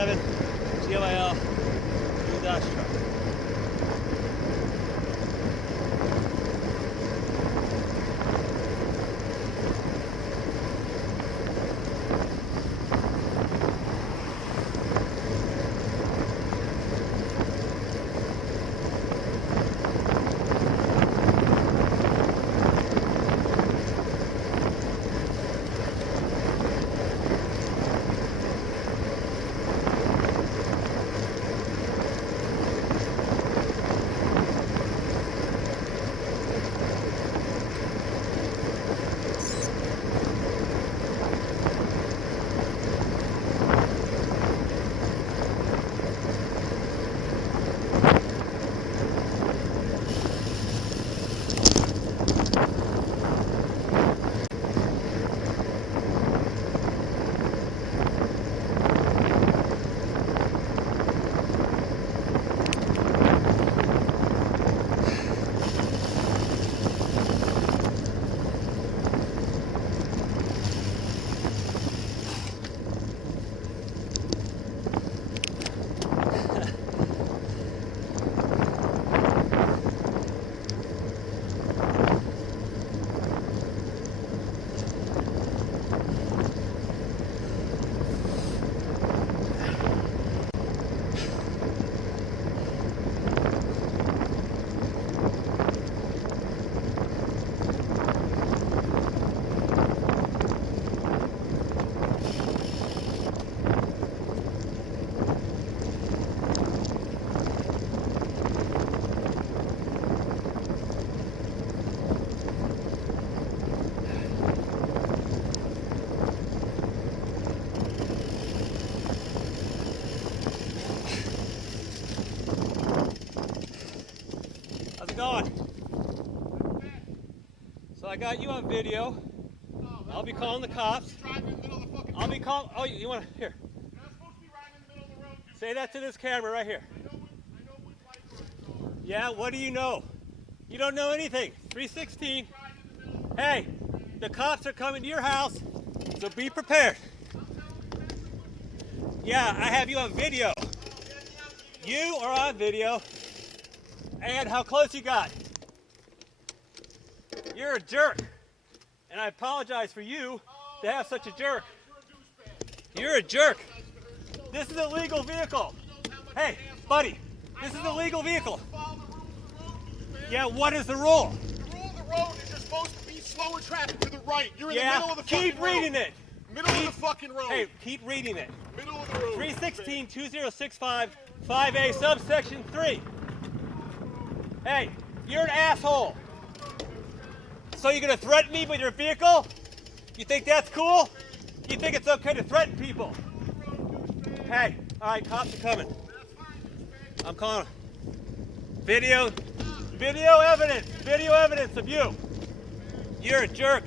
7 GLIL Blue Dodge truck. How's it going? So I got you on video. I'll be calling the cops. I'll be calling. Oh, you want to? Here. Say that to this camera right here. Yeah, what do you know? You don't know anything. 316. Hey, the cops are coming to your house, so be prepared. Yeah, I have you on video. You are on video. And how close you got. You're a jerk. And I apologize for you to have such a jerk. You're a jerk. This is a legal vehicle. Hey, buddy, this is a legal vehicle. Yeah, what is the rule? The rule of the road is you're supposed to be slower traffic to the right. You're in the middle of the fucking road. Keep reading it. Middle of the fucking road. Hey, keep reading it. Middle of the road. 316-2065, 5A, subsection 3. Hey, you're an asshole. So you're gonna threaten me with your vehicle? You think that's cool? You think it's okay to threaten people? Hey, all right, cops are coming. I'm calling. Video evidence of you. You're a jerk.